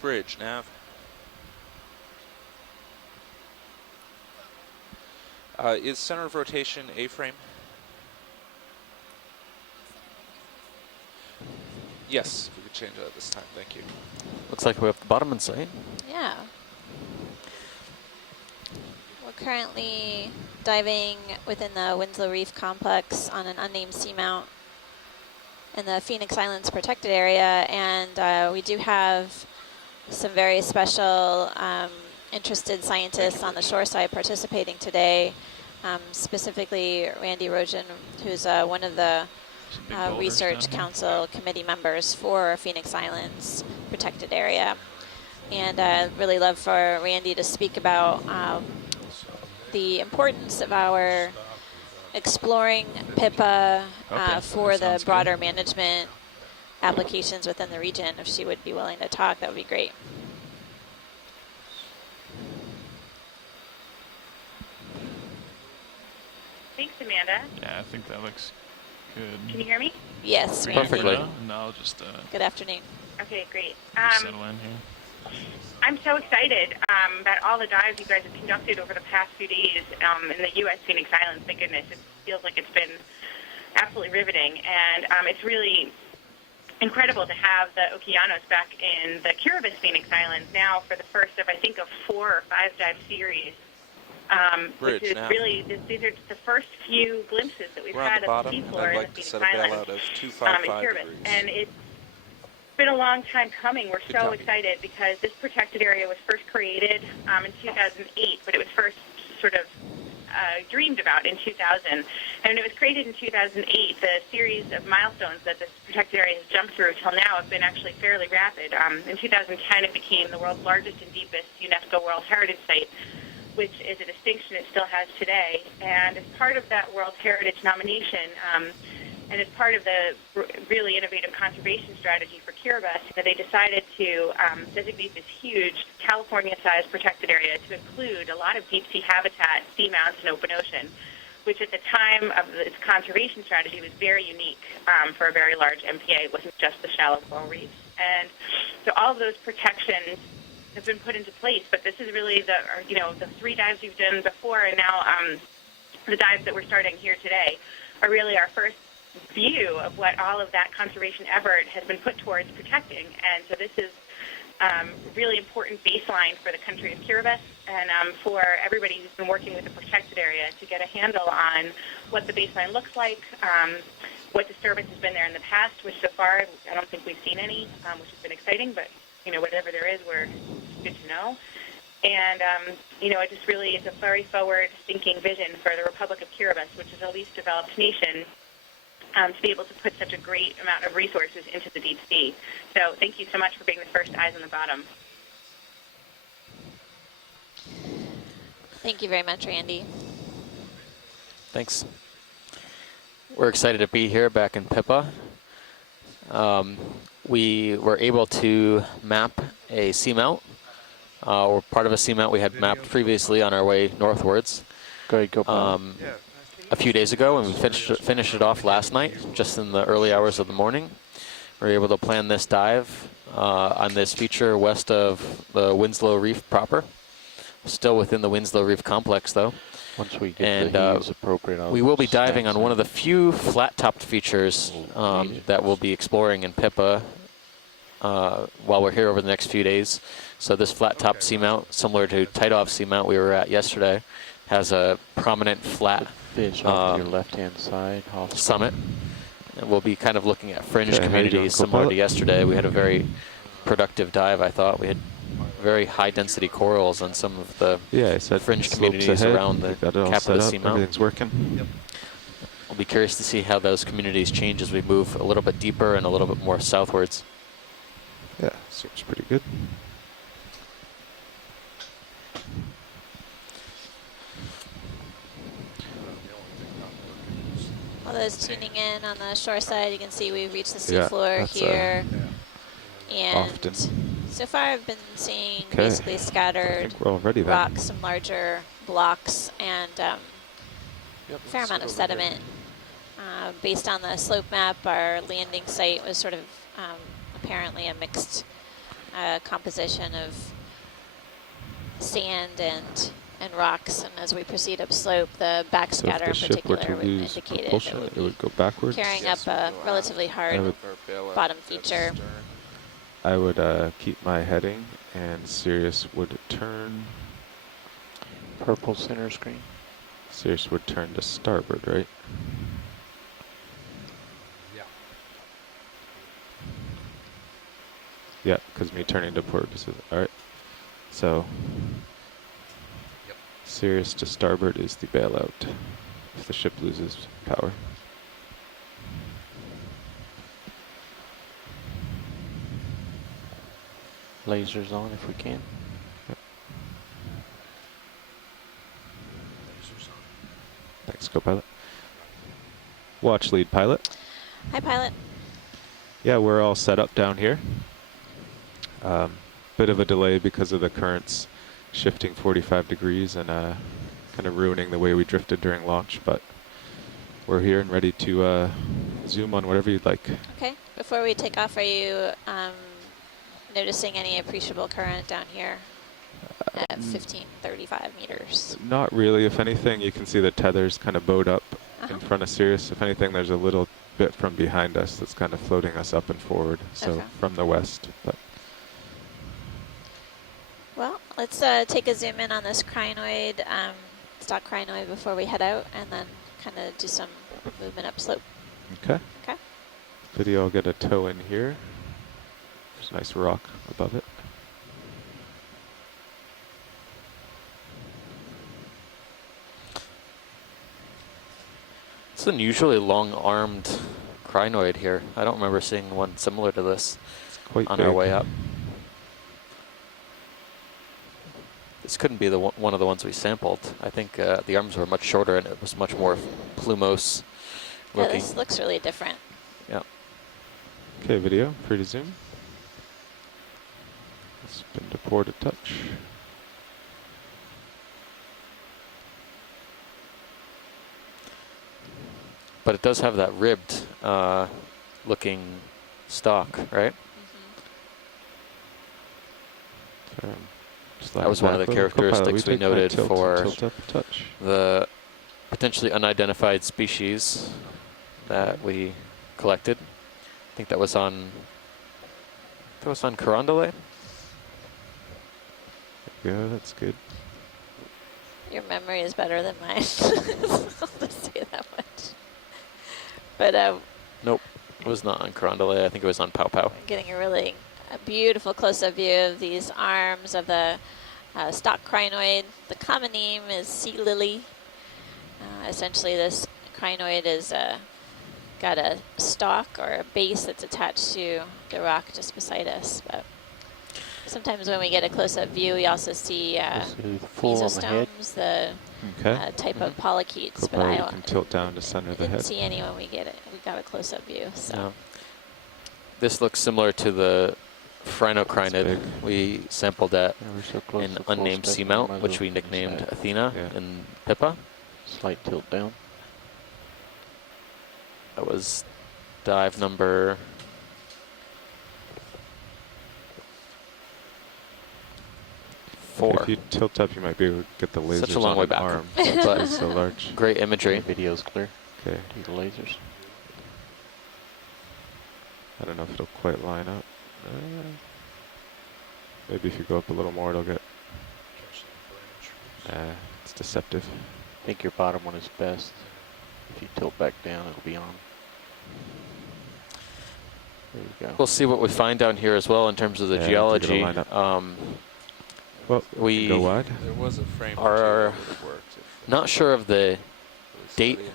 Bridge, nav. Is center of rotation A-frame? Yes, if we could change that this time, thank you. Looks like we have the bottom in sight. Yeah. We're currently diving within the Winslow Reef complex on an unnamed seamount in the Phoenix Islands protected area, and we do have some very special interested scientists on the shoreside participating today, specifically Randy Rogen, who's one of the Research Council committee members for Phoenix Islands protected area. And I'd really love for Randy to speak about the importance of our exploring PIPA for the broader management applications within the region. If she would be willing to talk, that would be great. Thanks, Amanda. Yeah, I think that looks good. Can you hear me? Yes, Perfectly. No, I'll just good afternoon. Okay, great. settle in here. I'm so excited about all the dives you guys have conducted over the past few days in the U.S. Phoenix Islands. My goodness, it feels like it's been absolutely riveting, and it's really incredible to have the Okeanos back in the Kiribati Phoenix Islands now for the first of, I think, a 4 or 5 dive series. Which is really, these are just the first few glimpses that we've had of the seafloor in the Phoenix Islands in Kiribati. And it's been a long time coming. We're so excited because this protected area was first created in 2008, but it was first sort of dreamed about in 2000. And when it was created in 2008, the series of milestones that this protected area has jumped through till now have been actually fairly rapid. In 2010, it became the world's largest and deepest UNESCO World Heritage Site, which is a distinction it still has today. And as part of that World Heritage nomination, and as part of the really innovative conservation strategy for Kiribati, that they decided to designate this huge California-sized protected area to include a lot of deep-sea habitat, seamounts, and open ocean, which at the time of its conservation strategy was very unique for a very large MPA. It wasn't just the shallow coral reefs. And so all of those protections have been put into place, but this is really the 3 dives we've done before, and now the dives that we're starting here today are really our first view of what all of that conservation effort has been put towards protecting. And so this is really important baseline for the country of Kiribati and for everybody who's been working with the protected area to get a handle on what the baseline looks like, what disturbance has been there in the past, which so far I don't think we've seen any, which has been exciting, but whatever there is, we're good to know. And, it just really is a very forward-thinking vision for the Republic of Kiribati, which is a least developed nation, to be able to put such a great amount of resources into the deep sea. So thank you so much for being the first eyes on the bottom. Thank you very much, Randy. Thanks. We're excited to be here back in PIPA. We were able to map a seamount, or part of a seamount we had mapped previously on our way northwards. Go ahead, go. A few days ago, and we finished it off last night, just in the early hours of the morning. We were able to plan this dive on this feature west of the Winslow Reef proper, still within the Winslow Reef complex, though. Once we get the heaves appropriate, we will be diving on one of the few flat-topped features that we'll be exploring in PIPA while we're here over the next few days. So this flat-topped seamount, similar to Titov seamount we were at yesterday, has a prominent flat fish off your left-hand side summit. And we'll be kind of looking at fringe communities similar to yesterday. We had a very productive dive, I thought. We had very high-density corals on some of the fringe communities around the cap of the seamount. Everything's working. Yep. We'll be curious to see how those communities change as we move a little bit deeper and a little bit more southwards. Yeah, seems pretty good. All those tuning in on the shore side, you can see we've reached the seafloor here. And so far I've been seeing basically scattered rocks, some larger blocks, and a fair amount of sediment. Based on the slope map, our landing site was sort of apparently a mixed composition of sand and rocks, and as we proceed upslope, the So if backscatter the in ship were particular to would lose indicate propulsion, it it would go backwards. carrying Yes, up a we'll, relatively hard would- Our bailout bottom dead feature. astern. I would keep my heading, and Sirius would turn. Purple center screen. Sirius would turn to starboard, right? Yeah, because me turning to port. All right. So, Sirius to starboard is the bailout if the ship loses power. Lasers on if we can. Thanks, co-pilot. Watch lead pilot. Hi, pilot. Yeah, we're all set up down here. Bit of a delay because of the currents shifting 45 degrees and kind of ruining the way we drifted during launch, but we're here and ready to zoom on whatever you'd like. Okay. Before we take off, are you noticing any appreciable current down here at 1535 meters? Not really. If anything, you can see the tethers kind of bowed up in front of Sirius. If anything, there's a little bit from behind us that's kind of floating us up and forward, so Okay. from the west. But Well, let's take a zoom in on this crinoid, stock crinoid, before we head out, and then kind of do some movement upslope. okay. Okay. Video, I'll get a tow in here. There's a nice rock above it. It's an unusually long-armed crinoid here. I don't remember seeing one similar to this It's quite on big. our way up. This couldn't be the one of the ones we sampled. I think the arms were much shorter and it was much more plumose Yeah, looking. this looks really different. Yeah. Okay, video, free to zoom. Spin to port a touch. But it does have that ribbed looking stock, right? That was one of the characteristics we noted for tilt up a touch. the potentially unidentified species that we collected. I think that was on Carondelet. Yeah, that's good. Your memory is better than mine. I'll just say that much. But Nope, it was not on Carondelet. I think it was on Pow Pow. getting a beautiful close-up view of these arms of the stock crinoid. The common name is sea lily. Essentially, this crinoid is got a stalk or a base that's attached to the rock just beside us. But sometimes when we get a close-up view, we also see full on the head. mesostomes, the Okay. type of polychaetes. But Co-pilot, I you can tilt down to center the didn't head. see any when we got a close-up view. So. No. This looks similar to the big. phrynochrinid we sampled at Yeah, we're so close an to full unnamed spectrum, might seamount, as which well we nicknamed just Athena Yeah. in Pippa. slight tilt down. That was dive number 4. If you tilt up, you might be able to get the lasers Such a long on way an back. arm. But It's so large. great imagery. Video's clear. Okay. Do the lasers. I don't know if it'll quite line up. Maybe if you go up a little more, it'll get. It's deceptive. I think your bottom one is best. If you tilt back down, it'll be on. There you go. We'll see what we find down here as well in terms of the Yeah, I don't think it'll geology. line up. Well, we go wide. There was a frame Are or two that would have worked. If not sure of the at least date video.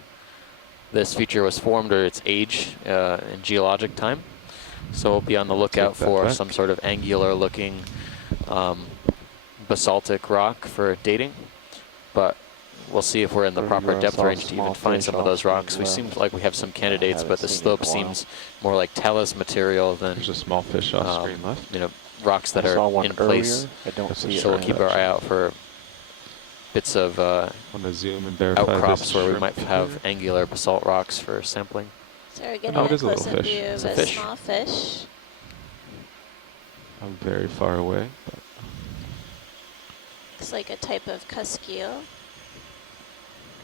this feature was formed or its age in geologic time. So we'll be on the lookout Take that for back. some sort of angular looking basaltic rock for dating. But we'll see if we're in the Or proper you depth saw a range to even small find fish some of off those to the rocks. We left. seem like we have some candidates, haven't but the seen it slope in a while. seems more like talus material than There's a small fish off screen left. rocks that I saw are one in place. earlier. I don't That's a see it So we'll right keep now. our eye out for bits of Want to zoom and verify outcrops this where we shrimp might here? have angular basalt rocks for sampling. So we're getting Oh, it a is a little close-up fish. view It's of a a fish. small fish. I'm very far away, but Looks like a type of cusk eel.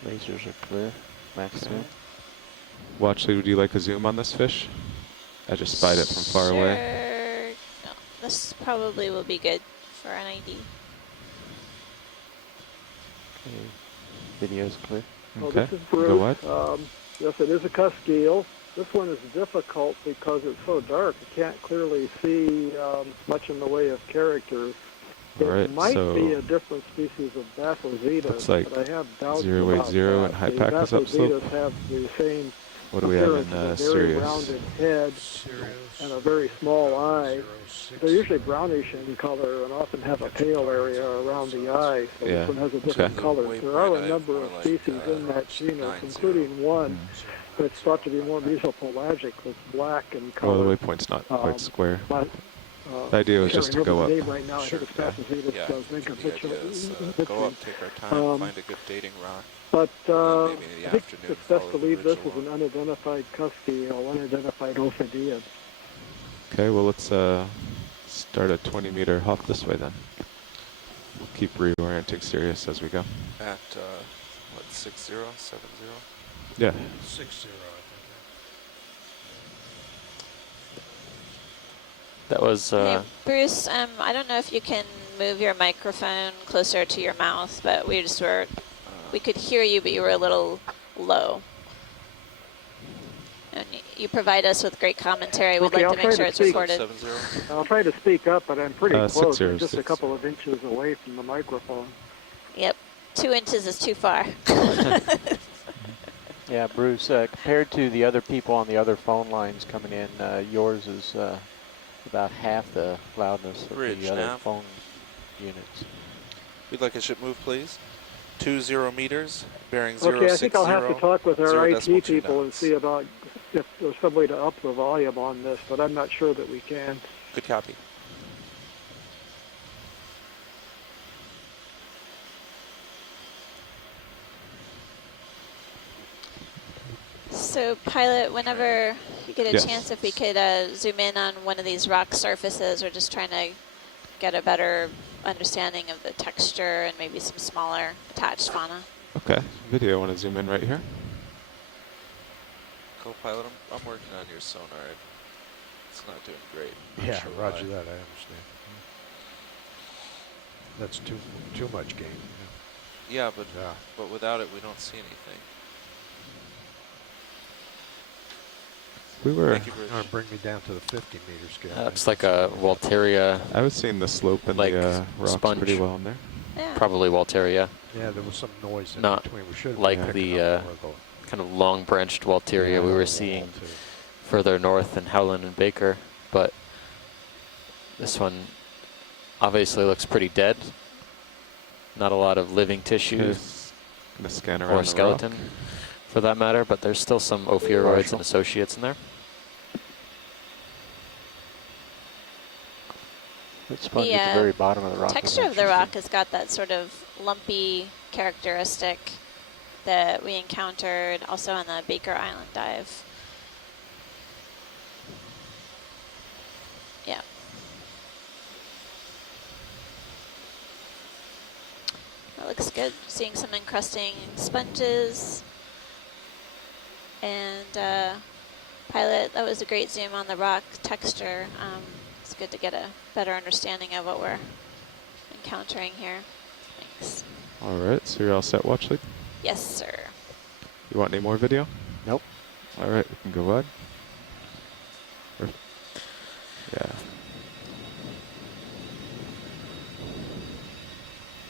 Lasers are clear. Max zoom. Watchley, would you like a zoom on this fish? I just spied it from far away. Sure. No, this probably will be good for an ID. Okay. Video's clear. Well, Okay. this is Go Bruce. wide. Yes, it is a cusk eel. This one is difficult because it's so dark. You can't clearly see much in the way of characters. It Alright, might so be a different species of Bathozetus, looks like but I have doubts 080 about and that. high The pack is upslope. Bathozetus have the same What do we have in appearance, a very Sirius? rounded head and a very small eye. They're usually brownish in color and often have a pale area around the eye, so Yeah, this one has a different okay. color. Way There are a bright-eyed, number more of like, species in that genus, 90. including one that's thought to be more mesopelagic, that's black in color. Well, the waypoint's not quite square. But, The idea was can't just to remember go the up. name right now. Sure. I think it's Bathozetus Yeah, the idea is go up, take our time, find a good dating rock. But maybe in the I think afternoon it's best follow to the leave this ridge as an unidentified cusky or unidentified ophidiid. Okay, well let's start a 20-meter hop this way then. We'll keep reorienting Sirius as we go. At, what, 60, 70? Yeah. 60, I That was Hey, Bruce, I don't know if you can move your microphone closer to your mouth, but we could hear you, but you were a little low. And you provide us with great commentary. We'd Okay, like I'll to make try sure to it's speak. recorded. 70? I'll try to speak up, but I'm pretty close. 60, I'm just a 60. couple of inches away from the microphone. Yep, 2 inches is too far. Yeah, Bruce, compared to the other people on the other phone lines coming in, yours is about half the loudness of Bridge the other nav. phone units. We'd like a ship move, please. 20 meters, bearing 060. Okay, I think I'll have to talk with our 0.2 IT people and knots. see about if there's some way to up the volume on this, but I'm not sure that we can. Good copy. So, pilot, whenever you get a Yes. chance, if we could zoom in on one of these rock surfaces, we're just trying to get a better understanding of the texture and maybe some smaller attached fauna. Okay, video, I want to zoom in right here. Co-pilot, I'm working on your sonar. It's not doing great. Not Yeah, sure roger why. that, I understand. That's too much gain. Yeah, but Yeah. but without it, we don't see anything. We were, Thank you, Bruce. Bring me down to the 50 meter scale. looks like a Walteria, I was seeing the slope and like the rocks sponge. pretty well in there. Yeah. probably Walteria, Yeah, there was some noise in Not between. We should have like been picking the, up more of the kind of long branched Walteria we were seeing too. further north in Howland and Baker, but this one obviously looks pretty dead. Not a lot of living tissue Just gonna scan around or the skeleton rock. for that matter, but there's still some ophiuroids and associates in there. That sponge The, at the very bottom of the rock. is Texture of the rock interesting. has got that sort of lumpy characteristic that we encountered also on the Baker Island dive. Yeah. That looks good. Seeing some encrusting sponges. And pilot, that was a great zoom on the rock texture. It's good to get a better understanding of what we're encountering here. Thanks. All right, so you're all set, Watchley? Yes, sir. You want any more video? Nope. All right, we can go wide. Yeah.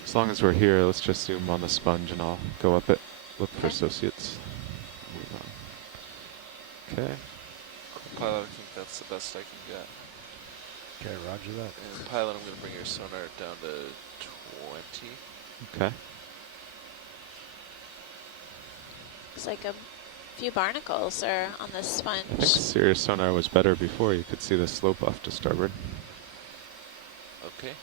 As long as we're here, let's just zoom on the sponge and I'll go up it, look for Okay. associates. Move on. Okay. Pilot, I think that's the best I can get. Okay, roger that. And pilot, I'm going to bring your sonar down to 20. Okay. Looks like a few barnacles are on this I think sponge. Sirius sonar was better before. You could see the slope off to starboard. Okay.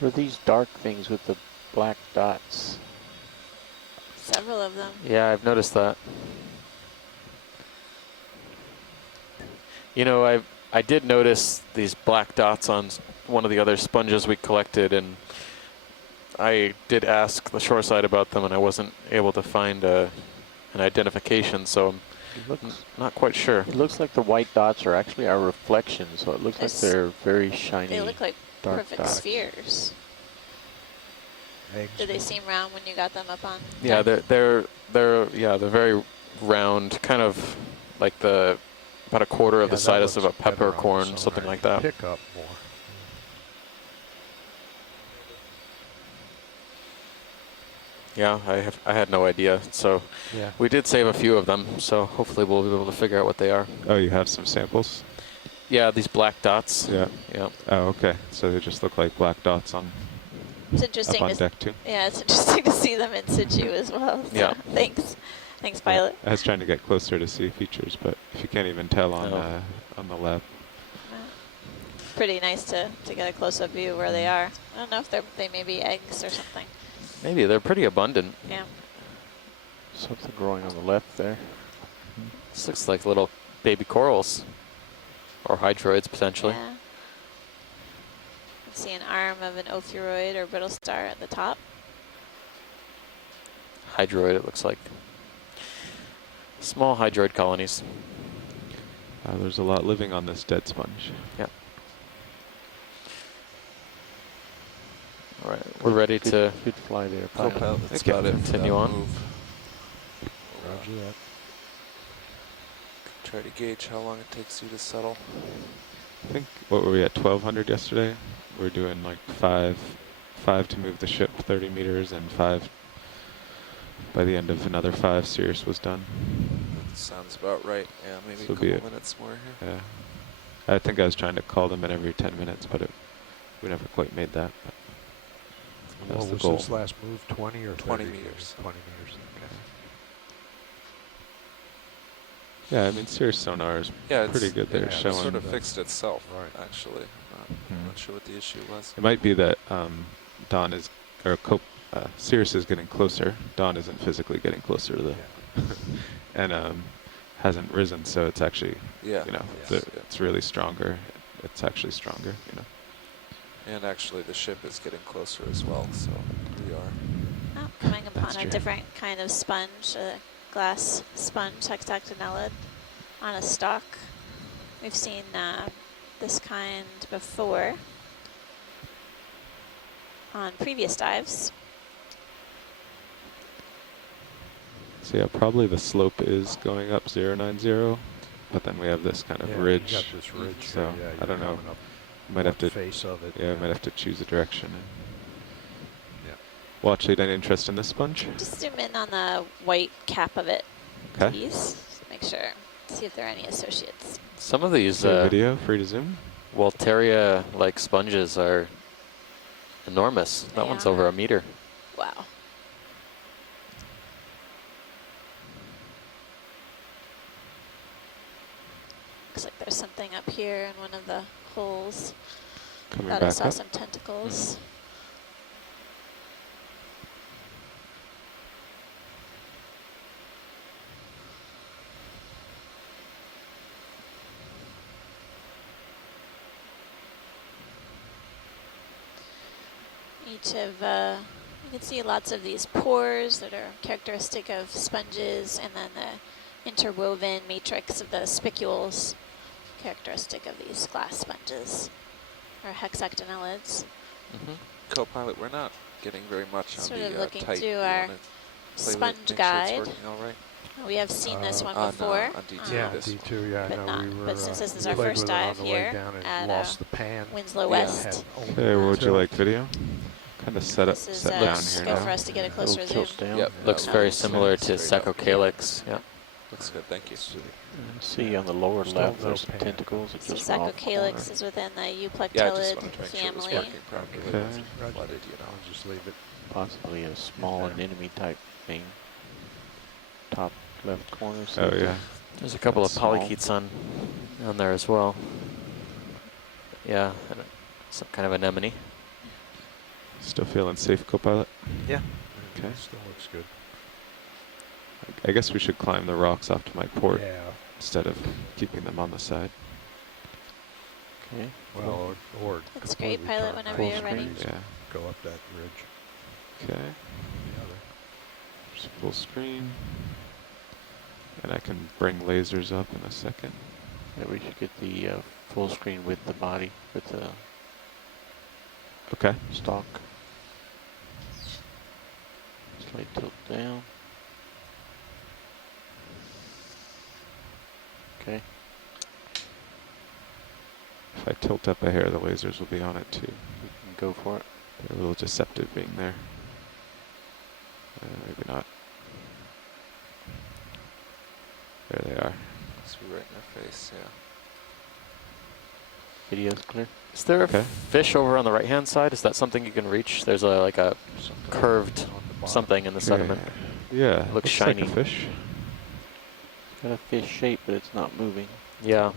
What are these dark things with the black dots? Several of them. Yeah, I've noticed that. You know, I did notice these black dots on one of the other sponges we collected, and I did ask the shoreside about them, and I wasn't able to find an identification, so I'm not quite sure. It looks like the white dots are actually our reflections, so it looks like they're very shiny. They look like dark perfect dots. spheres. Eggs. Did they seem round when you got them up on? Yeah, deck? they're very round, kind of like about a quarter of the that size of a looks better on the peppercorn, sonar. something You like can that. Pick up more. Yeah, I had no idea. So Yeah. we did save a few of them, so hopefully we'll be able to figure out what they are. Oh, you have some samples? Yeah, these black dots. Yeah. Yeah. Oh, okay. So they just look like black dots on It's up interesting on to deck too. yeah, it's interesting to see them in situ as well. So Yeah. Thanks, Yeah. pilot. I was trying to get closer to see features, but if you can't even tell on No. on the lab. Pretty nice to get a close-up view where they are. I don't know if they may be eggs or something. Maybe they're pretty abundant. Yeah. Something growing on the left there. This looks like little baby corals, or hydroids potentially. Yeah. You can see an arm of an ophiuroid or brittle star at the top. Hydroid, it looks like. Small hydroid colonies. There's a lot living on this dead sponge. Yeah. All right, we're ready to Good fly there, pilot. Co-pilot, that's Okay, about it. for continue that on. move. Roger that. Try to gauge how long it takes you to settle. I think, what were we at, 1200 yesterday? We're doing like five to move the ship 30 meters, and 5 by the end of another 5, Sirius was done. Sounds about right. Yeah, maybe So a be couple it. minutes more here. Yeah. I think I was trying to call them in every 10 minutes, but we never quite made that. But that What was the was goal. this last move? 20 or 20 30? meters. 20 meters. Okay. Yeah, I mean, Sirius sonar is Yeah, pretty it's- good there, yeah, it's showing. Sort of that. fixed itself, Right. actually. I'm not sure what the issue was. It might be that Dawn is, or Sirius is getting closer. Dawn isn't physically getting closer to the, and hasn't risen, so it's actually, Yeah. you know, Yes. it's really stronger. It's actually stronger, you know. And actually, the ship is getting closer as well, so we are. Oh, coming upon That's a true. different kind of sponge, a glass sponge hexactinellid on a stalk. We've seen this kind before on previous dives. So yeah, probably the slope is going up 090, but then we have this kind of Yeah, ridge. You got this ridge So here, yeah, I you're don't know. coming up Might have one to, face of it. yeah, might have to choose a direction. And Yeah. Well, actually, any interest in this sponge? Just zoom in on the white cap of it, Okay. please. Just make sure, see if there are any associates. some of these Is there a video free to zoom? Walteria-like sponges are enormous. That They one's are. over a meter. Wow. Looks like there's something up here in one of the holes. Coming Thought I back saw up. some tentacles. Each of, you can see lots of these pores that are characteristic of sponges, and then the interwoven matrix of the spicules, characteristic of these glass sponges, or hexactinellids. Co-pilot, we're not getting very much Sort on of the looking type. to You our wanna play with it, sponge make sure guide. it's working all right? We have seen this one on, before. on D2. Yeah, this D2, yeah, I but know. not- we were, but since this is we our played first with it on dive the way here down and at, lost the pan. Winslow Yeah. West. Had Okay, what would you so- like, video? Kind of set This is down looks here go now. for us to get a closer Little zoom. tilt down. Yep. Looks No, very it's similar to straight up. Sacrocalyx. Yeah. Looks good, thank you. See on the lower Still left, no there's some pan. tentacles that So just run off the Sacrocalyx corner. is within the Yeah, I just euplectellid wanted to make sure it was family. working properly. Okay. It wasn't Roger. flooded, you know. I'll just leave it. Possibly a small there. anemone type thing. Top left corner. see Oh if yeah. There's a couple That's of small. polychaetes on there as well. Yeah, and some kind of anemone. Still feeling safe, co-pilot? Yeah. Okay. Still looks good. I guess we should climb the rocks off to my port Yeah. instead of keeping them on the side. Okay. Well, or That's great, completely pilot, turn whenever Full you're ready. screen. Yeah. Go up that ridge. Okay. The other. Just full screen. And I can bring lasers up in a second. Yeah, we should get the full screen with the body, with the Okay. stock. Slight tilt down. Okay. If I tilt up a hair, the lasers will be on it too. We can go for it. They're a little deceptive being there. Maybe not. There they are. Must be right in their face, yeah. Video's clear. Is there Okay. a fish over on the right-hand side? Is that something you can reach? There's like a curved On the bottom. something in the sediment. Yeah. Looks like shiny. a fish. It's got a fish shape, but it's not moving. Yeah, I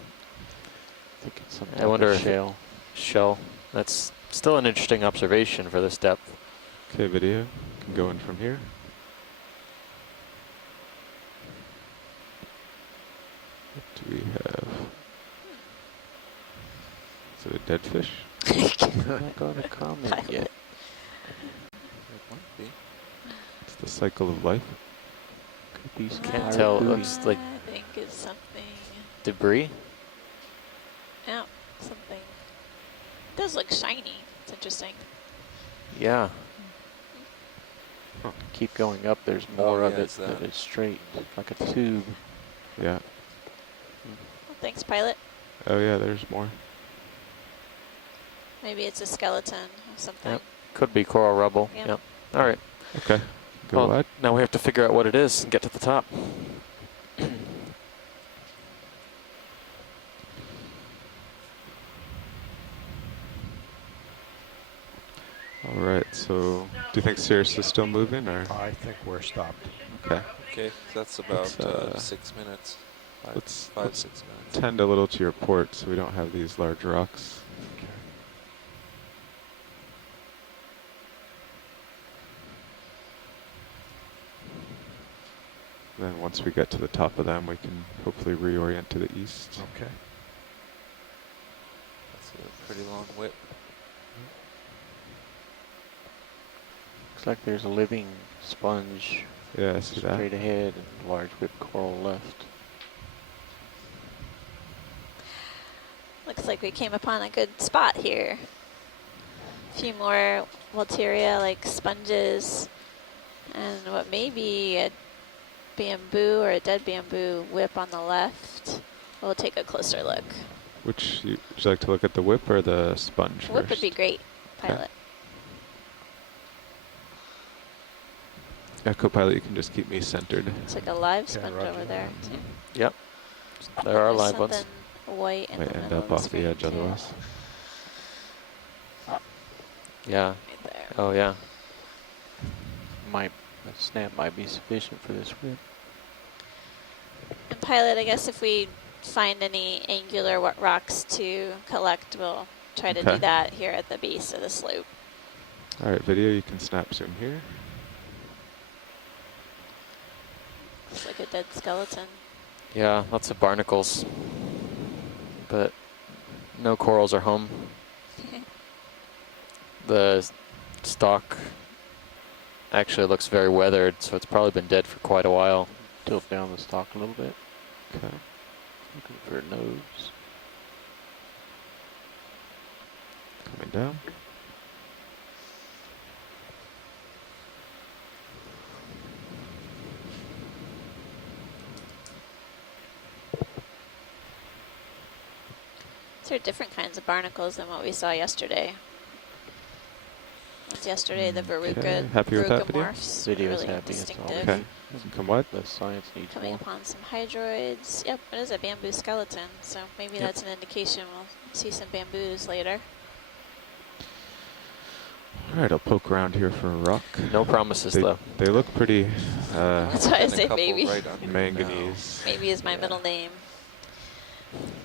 think it's some I type wonder of if it- shell. shell. That's still an interesting observation for this depth. Okay, video. Can go in from here. What do we have? Is it a dead fish? I'm not going to comment Pilot. yet. It might be. It's the cycle of life. Could be some Can't pirate tell. It booty. looks like I think it's something. debris. Yeah, something. It does look shiny. It's interesting. Yeah. Keep going up, there's more Oh, of yeah, it it's that that. is straight, like a tube. Yeah. Well, thanks, pilot. Oh yeah, there's more. Maybe it's a skeleton of something. Yep. Could be coral rubble. Yep. Yep. All right. Okay. Go Well, wide. now we have to figure out what it is and get to the top. All right. So, do you think Cirrus is still moving, or? I think we're stopped. Okay. Okay, that's about Let's, 6 minutes. let's- 5, let's 6 minutes. Tend a little to your port, so we don't have these large rocks. Okay. Then once we get to the top of them, we can hopefully reorient to the east. Okay. That's a pretty long whip. Looks like there's a living sponge Yeah, I see that. straight ahead and large whipped coral left. Looks like we came upon a good spot here. A few more Walteria like sponges and what may be a bamboo or a dead bamboo whip on the left. We'll take a closer look. Would you like to look at the whip or the sponge Whip would first? be great, pilot. Yeah, co-pilot, you can just keep me centered. It's like a live Okay, sponge roger over that. there too. Yep. There are There's live ones. something white in Might the end middle up of the off the screen edge too. otherwise. Yeah. Right there. Oh yeah. A snap might be sufficient for this whip. And pilot, I guess if we find any angular rocks to collect, we'll try to Okay. do that here at the base of the slope. All right, video, you can snap zoom here. Looks like a dead skeleton. Yeah. Lots of barnacles, but no corals are home. The stalk actually looks very weathered, so it's probably been dead for quite a while. Tilt down the stock a little bit. Okay. Looking for a nose. Coming down. These are different kinds of barnacles than what we saw yesterday. Yesterday, the Okay, Veruca, happy with that video? morphs were Video's really happy, that's all. distinctive. Okay. Come wide. The science needs Coming more. upon some hydroids. Yep, it is a bamboo skeleton, so maybe Yep. that's an indication we'll see some bamboos later. All right, I'll poke around here for a rock. No promises They, though. they look pretty That's why I And a say couple maybe. right under manganese. Maybe is my Yeah. middle name.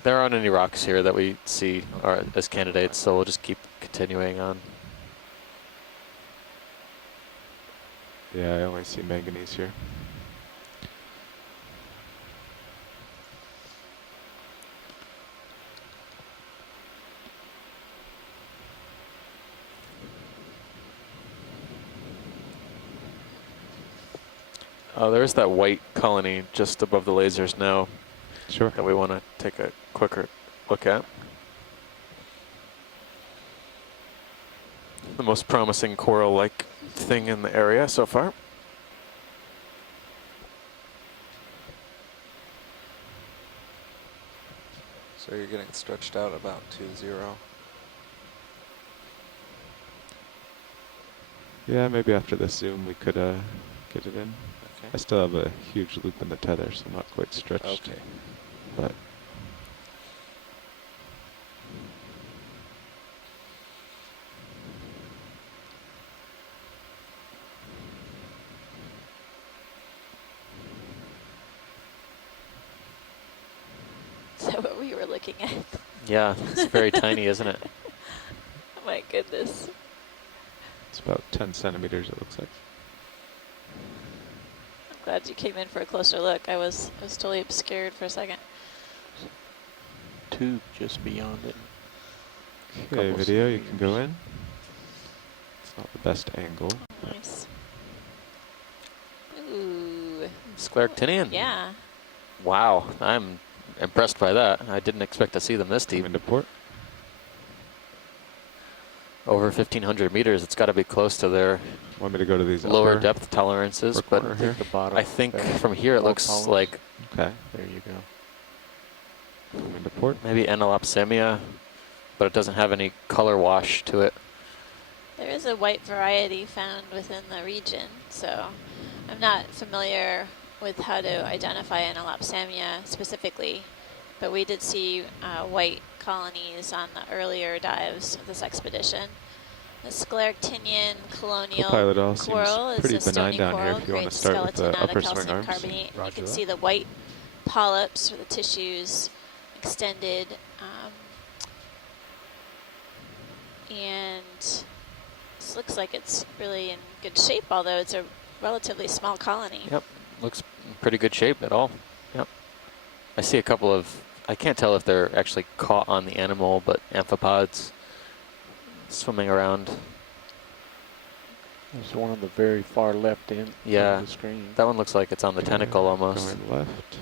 There aren't any rocks here that we see are as candidates, so we'll just keep continuing on. Yeah, I only see manganese here. There's that white colony just above the lasers now Sure. that we want to take a quicker look at. The most promising coral-like thing in the area so far. So you're getting stretched out about 2-0. Yeah, maybe after the zoom we could get it in. I Okay. still have a huge loop in the tether, so I'm not quite stretched. Okay. But Is that what we were looking at? Yeah, it's very tiny, isn't it? Oh my goodness. it's about 10 centimeters, it looks like. I'm glad you came in for a closer look. I was totally obscured for a second. Tube just beyond it. Okay, Couple video, you can go centimeters. in. It's not the best angle. Nice. Ooh. Scleractinian. Yeah. Wow, I'm impressed by that. I didn't expect to see them this Come deep. into port. Over 1,500 meters, it's got to be close to their Want me to go to these lower upper depth tolerances, upper but corner here? The bottom. I think there. from here it All looks columns. like Okay, There you go. come into port. maybe Analopsemia, but it doesn't have any color wash to it. There is a white variety found within the region, so I'm not familiar with how to identify Analopsamia specifically, but we did see white colonies on the earlier dives of this expedition. The Scleractinian colonial Co-pilot all seems coral is pretty a stony benign down coral, here if you want great to start with skeleton the out of upper swing calcium arms. carbonate. You Roger can that. see the white polyps or the tissues extended. And this looks like it's really in good shape, although it's a relatively small colony. Yep, looks in pretty good shape at all. Yep. I see a couple of, I can't tell if they're actually caught on the animal, but amphipods swimming around. There's one on the very far left end Yeah. of the screen. That one looks like it's on the Okay, tentacle almost. Going left.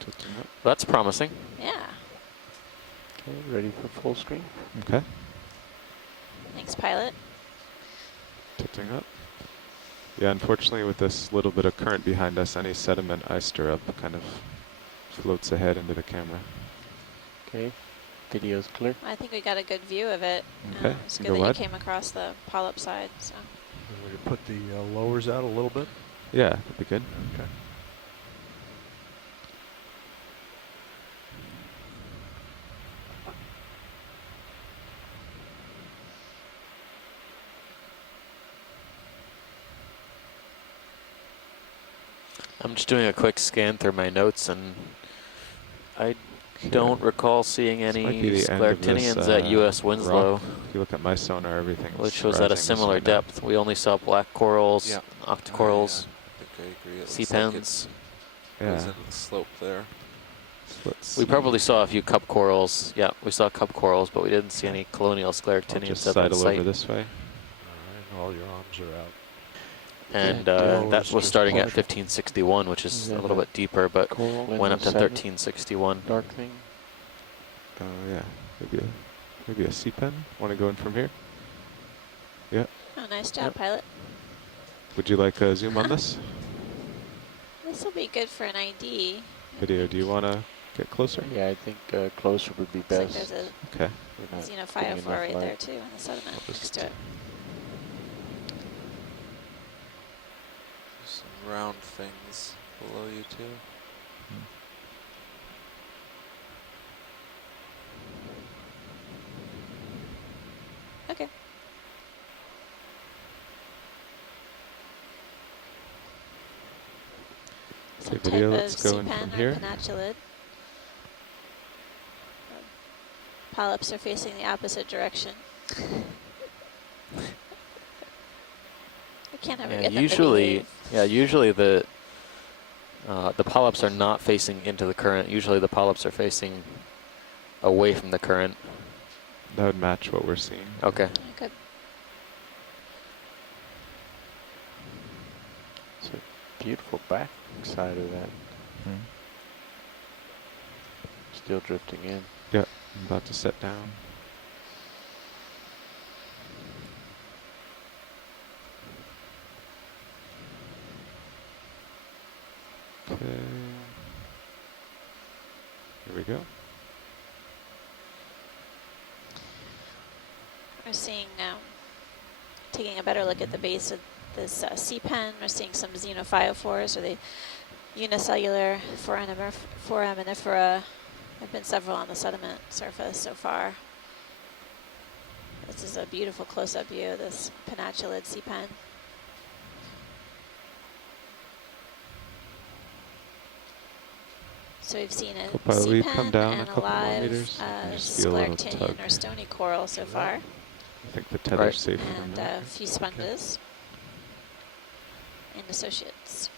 Tilting up. That's promising. Yeah. Okay, ready for full screen. Okay, Thanks, pilot. tilting up. Yeah, unfortunately with this little bit of current behind us, any sediment I stir up kind of floats ahead into the camera. Okay, video's clear. I think we got a good view of it. Okay, It's you good go that wide. you came across the polyp side. So. Will you put the lowers out a little bit? Yeah, that'd be good. Okay. I'm just doing a quick scan through my notes, and I don't recall seeing This any might be the end of this, Scleractinians at U.S. Winslow, rock. If you look at my sonar, everything which was at a similar depth. We only saw black corals, Yeah. octocorals, I think I agree. It sea looks like it pens. goes Yeah. into the slope there. So let's We see. probably saw a few cup corals. Yeah, we saw cup corals, but we didn't see any colonial I'll Scleractinians just at that sidle site. over this way. All right, all your arms are out. And Yeah, that lowers was just starting at part. 1561, which is Yeah, a little the bit deeper, but Coral in went the up to sediment 1361. darkening. Oh yeah, maybe a sea pen. Want to go in from here? Yeah. Oh, nice job, Yep. pilot. Would you like a zoom on this This will be good for an ID. video? Do you want to get closer? Yeah, I think closer would be Looks like best. there's a Okay. We're not getting xenophytophore enough right there light. too in the sediment I'll next just- to it. There's some round things below you too. Okay. Okay, Some video, type let's of go sea in pen from or here. pennatulid. Polyps are facing the opposite direction. We can't ever Yeah, get them to usually, behave. usually the polyps are not facing into the current. Usually the polyps are facing away from the current. That would match what we're seeing. Okay. Good. Beautiful back side of that. Hmm. Still drifting in. Yeah, I'm about to set down. Okay. Here we go. We're seeing, taking a better look at the base of this sea pen. We're seeing some xenophyophores, or the unicellular foraminifera. There have been several on the sediment surface so far. This is a beautiful close-up view of this pennaculid sea pen. So we've seen a Co-pilot, will sea you come pen down a and a couple more live meters? I just feel a little tug. scleractinian or stony coral so far, I think the tether's Right. safe for and now. a few sponges and associates.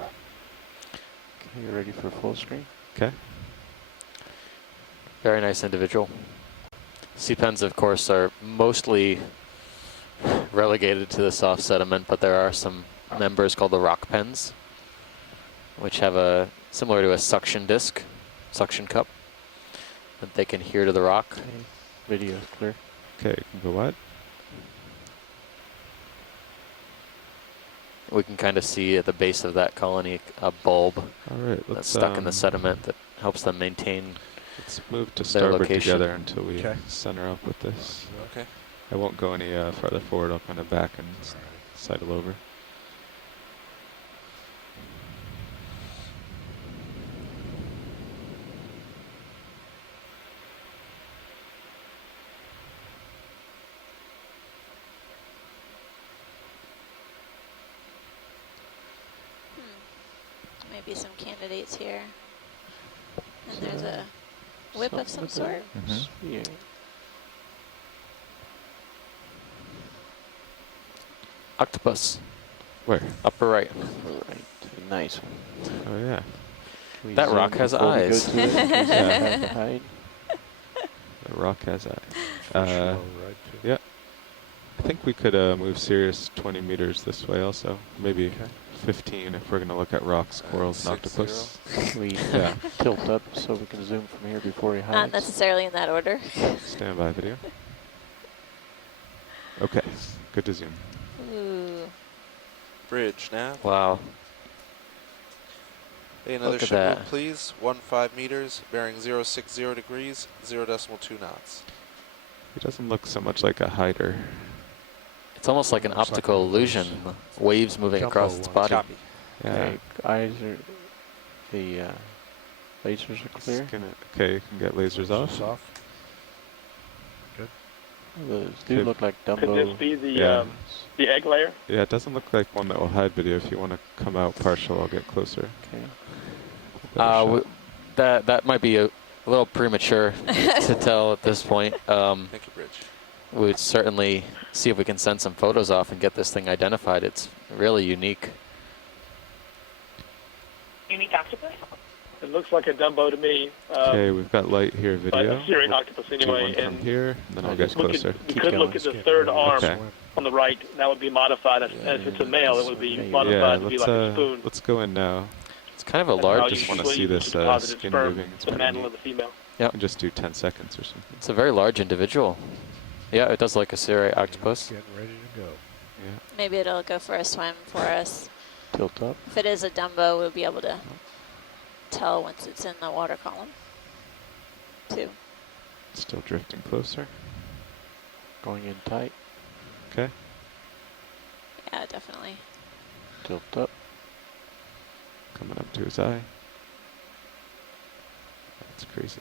Okay, you ready for full screen? Okay. Very nice individual. Sea pens, of course, are mostly relegated to the soft sediment, but there are some members called the rock pens, which have a similar to a suction disc, suction cup, that they can adhere to the rock. Okay, video clear. Okay, you can go what? We can kind of see at the base of that colony a bulb All right, that's let's stuck in the sediment that helps them maintain. let's move to their starboard location. together until we Okay. center up with this. Okay. I won't go any farther forward. I'll kind of back and sidle over. Maybe some candidates here. And there's a whip of some sort. Yeah. Octopus, Where? upper right. Right. Nice one. Oh yeah. Can we That zoom rock has before we go eyes. to it? Can we hide the hide? The rock has eyes. Fish low, right, too. yeah. I think we could move Sirius 20 meters this way also. Maybe Okay. 15 if we're going to look at rocks, corals, and 60. octopus. Can we Yeah. tilt up so we can zoom from here before he hides? Not necessarily in that order. Standby video. Okay, good to zoom. Ooh. Bridge nav. Wow. Hey, another Look at ship move, that. please. 15 meters, bearing 060 degrees, 0.2 knots. He doesn't look so much like a hider. It's almost like an Looks like optical one of those illusion. Waves moving jumbo across its ones. body. Copy. Yeah. Okay, eyes are, the lasers are clear. Okay, you can get lasers off. Off. Those do Okay. look like Dumbo. Could this be the Yeah. the egg layer? Yeah, it doesn't look like one that will hide video. If you want to come out partial, I'll get closer. Okay. Better shot. That might be a little premature to tell at this point. Thank you, Bridge. We'd certainly see if we can send some photos off and get this thing identified. It's really unique. Unique octopus? It looks like a Dumbo to me. Okay, we've got light here But video. a Syrian octopus Do anyway. one from And here, and then I'll get look closer. at, we Keep could going. look at the third arm Okay. on the right. That would be modified. As it's a male, it would be Yeah, modified to be like a spoon. let's go in now. It's kind of a That's how large. you just wanna usually see this, deposit its skin sperm, moving. It's the pretty mantle neat. of the female. And just do 10 seconds or something. It's a very large individual. Yeah, it does look like a Syrian octopus. Getting ready to go. Yeah. Maybe it'll go for a swim for us. Tilt up. If it is a Dumbo, we'll be able to tell once it's in the water column, too. Still drifting closer. Going in tight. Okay. Yeah, definitely. Tilt up. Coming up to his eye. That's crazy.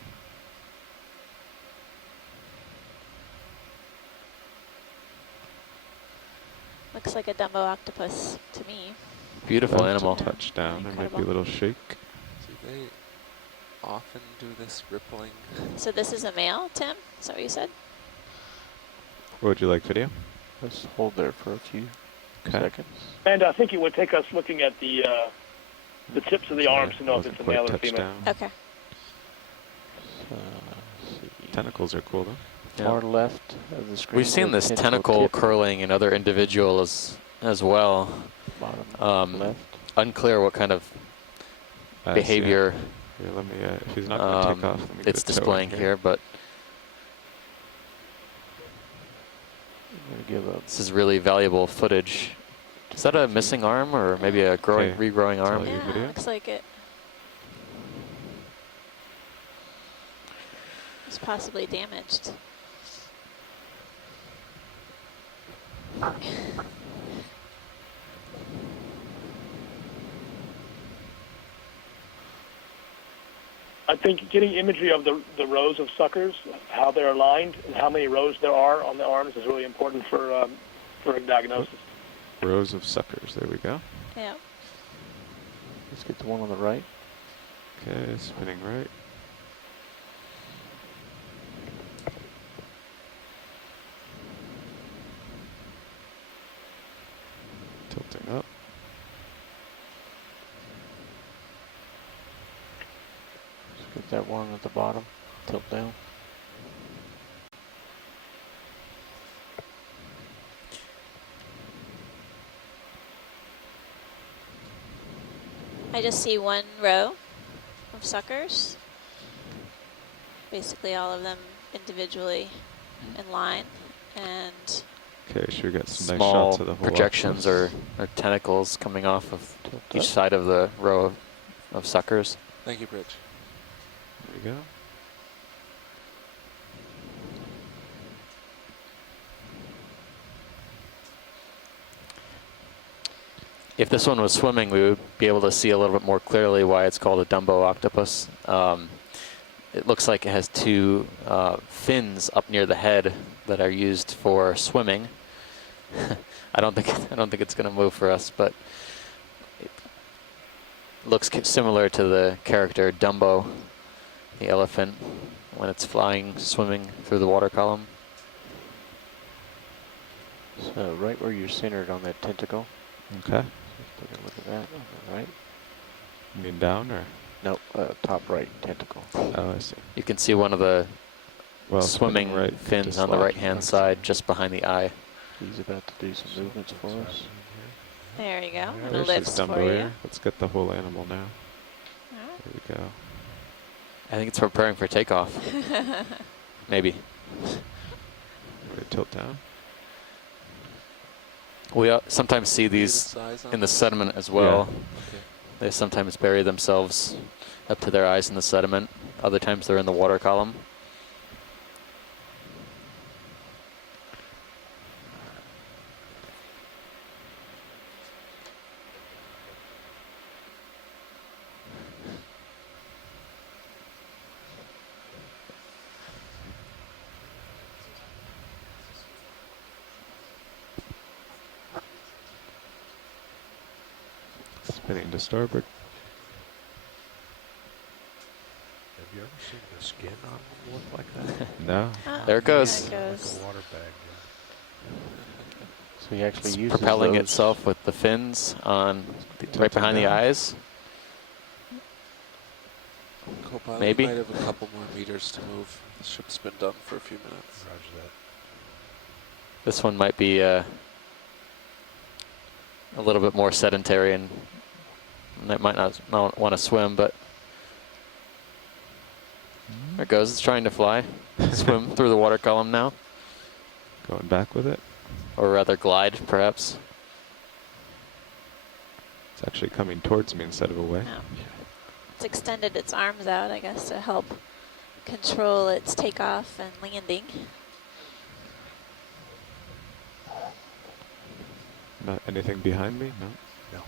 Looks like a Dumbo octopus to me. Beautiful About to animal. touch down. There might be a Incredible. little shake. Do they often do this rippling? So this is a male, Tim? Is that what you said? What would you like, video? Let's hold there for a few Okay. seconds. And I think it would take us looking at the tips of the arms to know if Wasn't it's a quite male or touched female. down. Okay. Let's see. Tentacles are cool though. Yeah. Far left of the screen. We've seen where this the tentacle tip curling in other individuals as well. Bottom left. Unclear what kind of I see. behavior Here, let me, if he's not going to take off, let me get it's a tow in displaying here, but I'm gonna give up. this is really valuable footage. Is that a missing arm or maybe a growing, Okay. regrowing arm? Tell you Yeah, video? looks like it. It's possibly damaged. I think getting imagery of the rows of suckers, how they're aligned, and how many rows there are on the arms is really important for a diagnosis. Rows of suckers. There we go. Yeah. Let's get the one on the right. Okay, spinning right. Tilting up. Let's get that one at the bottom. Tilt down. I just see one row of suckers. Basically all of them individually in line. And Okay, sure get some nice Small shots of the whole projections octopus. or tentacles coming off of Tilt each up. side of the row of suckers. Thank you, Bridge. There we go. If this one was swimming, we would be able to see a little bit more clearly why it's called a Dumbo octopus. It looks like it has two fins up near the head that are used for swimming. I don't think it's going to move for us, but it looks similar to the character Dumbo, the elephant, when it's flying, swimming through the water column. So right where you're centered on that tentacle. Okay. Take a look at that on the right. You mean down or? No, top right tentacle. Oh, I see. You can see one of the Well, swimming spinning right, fins just on the lodge. right-hand side, just behind the eye. He's about to do some movements for us. there you go. There's Little his lifts Dumbo for you. here. Let's get the whole animal now. Alright. There we go. I think it's preparing for takeoff. Maybe. Ready to tilt down. We sometimes see these Size on in the this? sediment as well. Okay. They sometimes bury themselves up to their eyes in the sediment. Other times they're in the water column. Spinning to starboard. Have you ever seen the skin on them look like that? No. Oh, There it goes. There it Like goes. a water bag. So he actually It's uses propelling those. itself with the fins on Tilting right behind the down. eyes. Co-pilot, Maybe. you might have a couple more meters to move. The ship's been done for a few minutes. Roger that. This one might be a little bit more sedentary and it might not want to swim, but there it goes. It's trying to fly, swim through the water column now, Going back with it. or rather glide, perhaps. It's actually coming towards me instead of away. Oh. It's extended its arms out, I guess, to help control its takeoff and landing. Not anything behind me? No. No.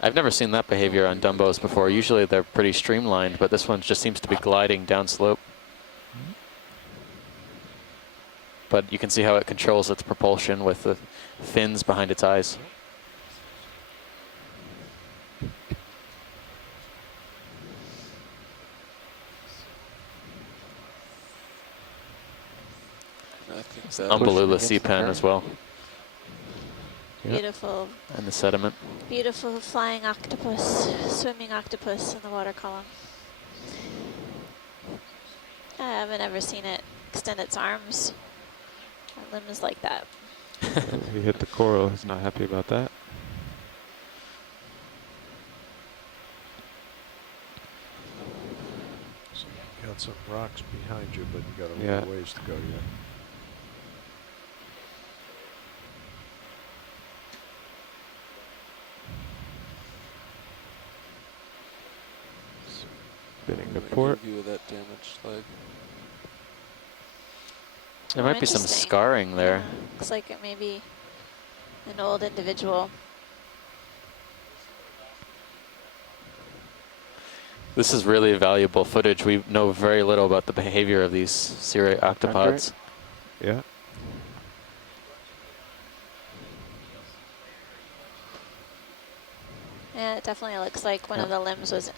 I've never seen that behavior on Dumbos before. Usually they're pretty streamlined, but this one just seems to be gliding downslope. But you can see how it controls its propulsion with the fins behind its eyes. I think that Umbellula against sea the pen current. as well, Yep. Beautiful, and the sediment. beautiful flying octopus, swimming octopus in the water column. I haven't ever seen it extend its arms or limbs like that. He hit the coral. He's not happy about that. So you got some rocks behind you, but you got a Yeah. little ways to go yet. Spinning to Give port. a view of that damaged leg. There Oh, might be some interesting. scarring there. Yeah, looks like it may be an old individual. This is really valuable footage. We know very little about the behavior of these Cirrus octopods. Yeah. Yeah, it definitely looks like one of the limbs was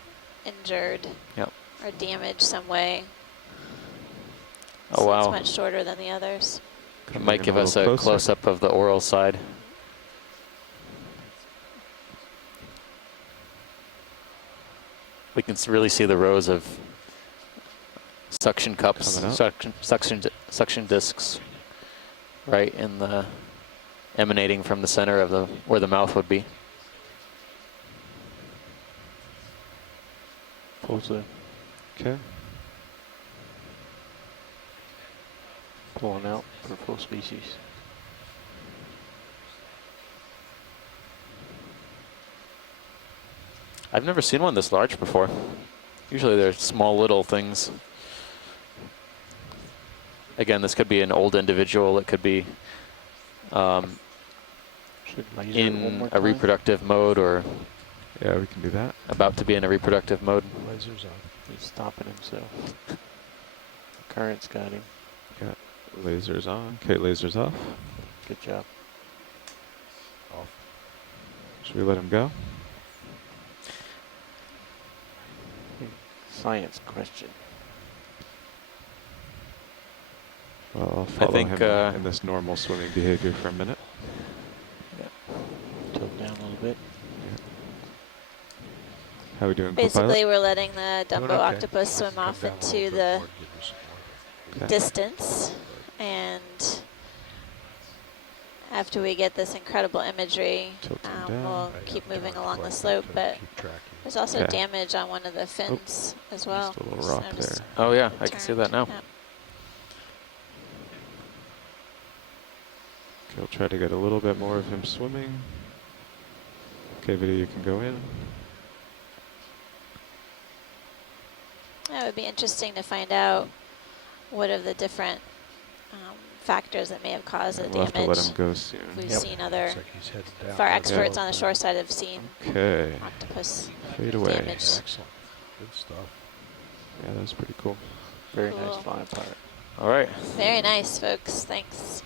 injured Yep. or damaged some way. Oh, So wow. it's much shorter than the others. It might give us a closer. close-up of the oral side. We can really see the rows of suction cups, Coming up. suction discs, right in the emanating from the center of the where the mouth would be. Full zoom. Okay. Pulling out for full species. I've never seen one this large before. Usually they're small little things. Again, this could be an old individual. It could be Should laser it one in more a time? reproductive mode or Yeah, we can do that. about to be in a reproductive mode. Lasers on. He's stopping himself. Current's got him. Yeah. Lasers on. Okay, lasers off. Good job. Off. Should we let him go? Science question. Well, I'll follow think, him in this normal swimming behavior for a minute. Tilt down a little bit. How we doing, Basically, co-pilot? we're letting the Doing Dumbo okay. octopus swim Come off down a into little the bit more, give you some more. Okay. distance, and after we get this incredible imagery, Tilt him down. we'll I keep have to moving run along the quite a slope, bit to but keep track of you. there's also Okay. damage on one of the fins as well. Just a little Just rock noticed there. Oh yeah, it I can see turned. that now. Yeah. Okay, we'll try to get a little bit more of him swimming. Okay, video, you can go in. Yeah, it would be interesting to find out what of the different factors that may have caused the We'll have to let damage. him go soon. We've Yep. seen other, Looks like he's heading down. if our there. experts on the shore side have seen Okay, octopus fade away. damage. Excellent. Good stuff. Yeah, that was pretty cool. Very Cool. nice flying pirate. All right. Very nice, folks. Thanks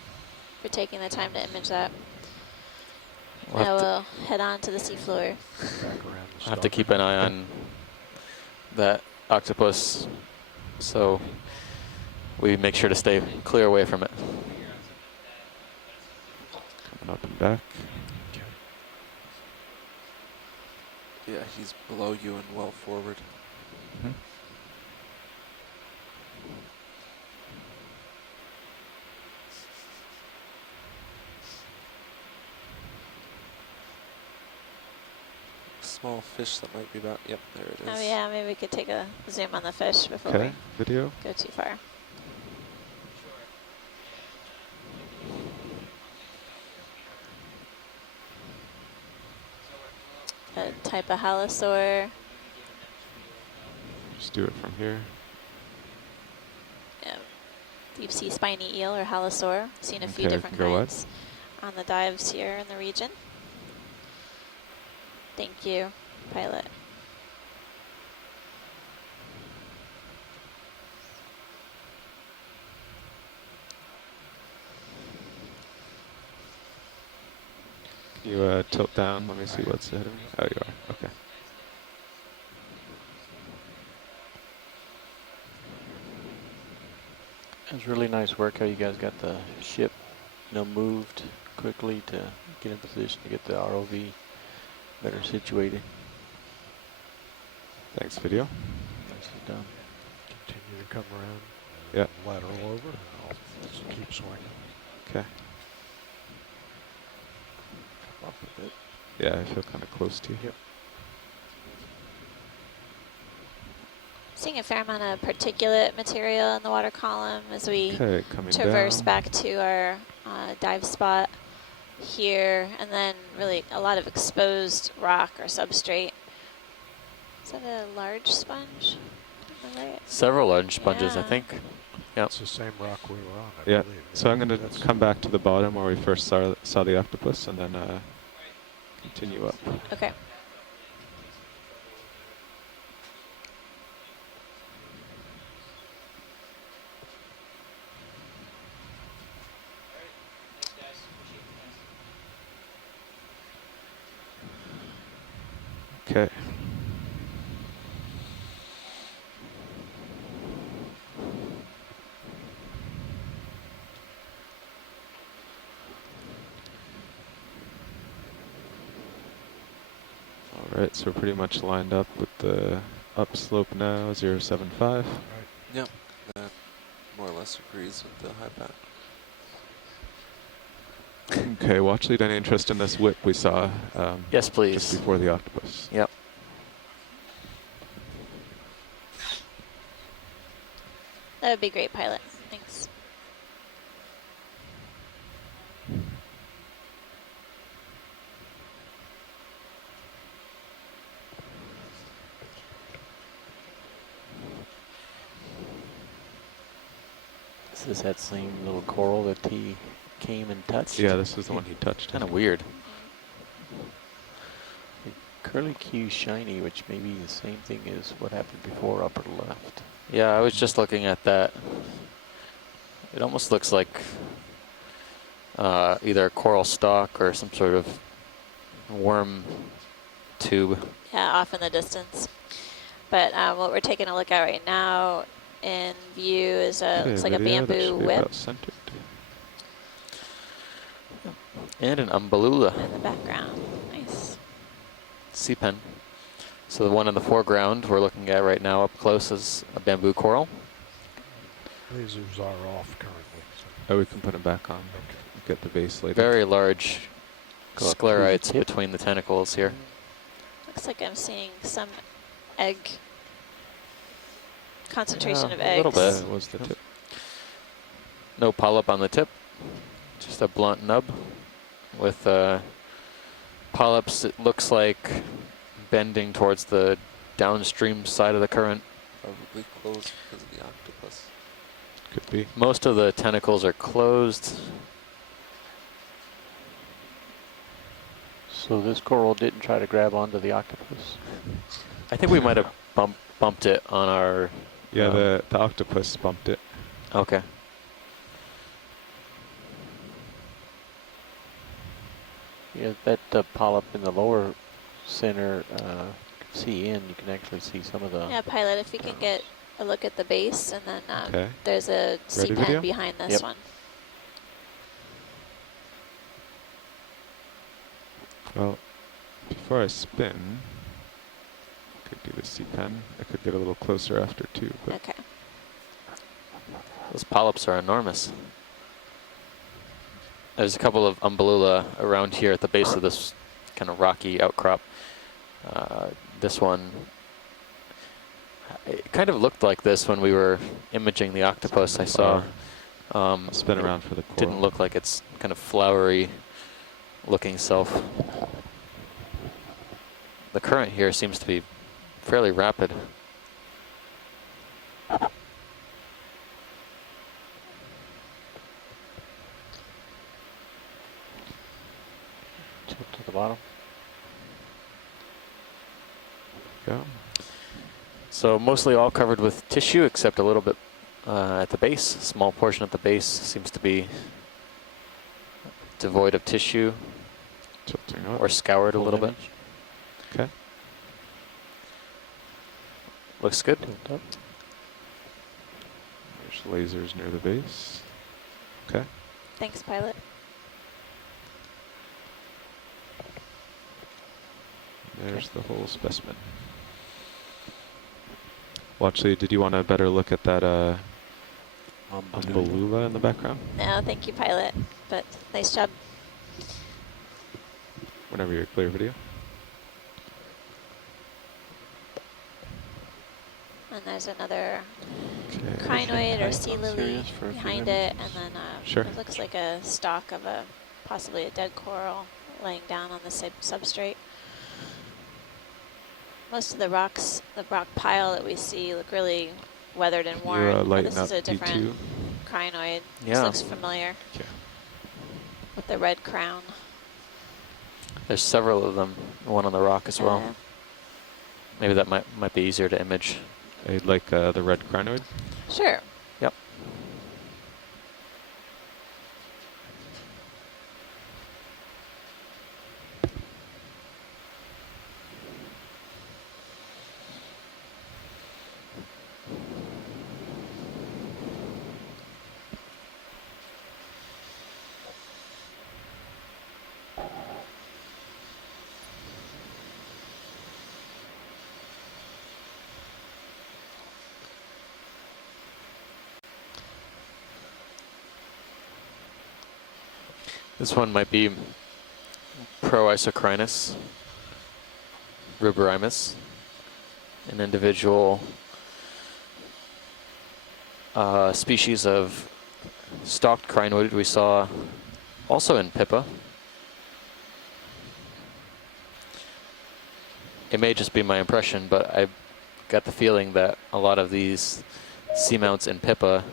for taking the time to image that. We'll Now have to, we'll head on to the seafloor. Back around the I'll have to keep starboard. an eye on that octopus, so we make sure to stay clear away from it. Coming up and back. Okay. Yeah, he's below you and well forward. Mhm. Small fish that might be about, yep, there it is. Oh yeah, maybe we could take a zoom on the fish before Okay, video. we go too far. A type of halosaur. Just do it from here. Yeah. Deep sea spiny eel or halosaur. Seen a few Okay, different go kinds on the dives here in the region. Thank you, pilot. Can you tilt down? Let me see what's ahead of me. Oh, you are. Okay. It was really nice work how you guys got the ship, moved quickly to get in position to get the ROV better situated. Thanks, video. Nicely done. Continue to come around. Yeah. Lateral over. And I'll just keep swinging. Okay. Yeah, I feel kind of close to you. Yep. Seeing a fair amount of particulate material in the water column as we Okay, coming traverse down. back to our dive spot here, and then really a lot of exposed rock or substrate. Is that a large sponge? Am I right? Several large sponges, I Yeah. think. Yep. It's the same rock we were on, I Yeah, believe. so I'm going to That's- come back to the bottom where we first saw the octopus and then continue up. Okay. Okay. All right, so we're pretty much lined up with the upslope now, 075. Yep. That more or less agrees with the high back. Okay, watch lead. Any interest in this whip we saw Yes, just please. before the octopus? Yep. That would be great, pilot. Thanks. This is that same little coral that he came and touched. Yeah, this is the one he touched. Kind of weird. Curly Q shiny, which may be the same thing as what happened before upper left. Yeah, I was just looking at that. It almost looks like either a coral stalk or some sort of worm tube. Yeah, off in the distance. But what we're taking a look at right now in view is looks like a video, that bamboo should be whip about centered. And an umbellula in the background. Nice. sea pen. So the one in the foreground we're looking at right now up close is a bamboo coral. Lasers are off currently. So. Oh, we can put him back on. Get the base later. Very large Go up to the sclerites tip. between the tentacles here. Looks like I'm seeing some egg concentration Yeah, of a eggs. little bit. That was the tip. No polyp on the tip, just a blunt nub with polyps. It looks like bending towards the downstream side of the current. Probably closed because of the octopus. Could be. Most of the tentacles are closed. So this coral didn't try to grab onto the octopus. I think we might have bumped it on our. Yeah, the octopus bumped it. Okay. Yeah, that polyp in the lower center, see in, you can actually see some of the. Yeah, pilot, if you can get a look at the base, and then Okay. there's a sea Ready, pen video? behind this Yep. one. Well, before I spin, I could do the sea pen. I could get a little closer after too. But Okay. Those polyps are enormous. There's a couple of umbellula around here at the base of this kind of rocky outcrop. This one, it kind of looked like this when we were imaging the octopus. I saw. I'll spin it around for the coral. Didn't look like its kind of flowery looking self. The current here seems to be fairly rapid. Tilt to the bottom. Go. So mostly all covered with tissue except a little bit at the base. A small portion at the base seems to be devoid of tissue Tilting up. or scoured a Full little bit. image. Okay. Looks good. Tilt up. There's lasers near the base. Okay. Thanks, pilot. There's the whole specimen. Watch lead. Did you want a better look at that umbellula in the background? No, thank you, pilot. But nice job. Whenever you're clear, video. And there's another Okay. crinoid or Hang sea on, lily serious for a few behind it, images. and then Sure. it looks like a stalk of a possibly a dead coral laying down on the substrate. Most of the rocks, the rock pile that we see, look really weathered and worn. You're But lighting this up is a different D2. crinoid. This Yeah. looks familiar Okay. with the red crown. There's several of them. One on the rock as well. Uh, Maybe that might be easier to image. I'd like the red crinoid. Sure. Yep. This one might be Proisocrinus ruberimus, an individual species of stalked crinoid we saw also in Pippa. It may just be my impression, but I got the feeling that a lot of these seamounts in Pippa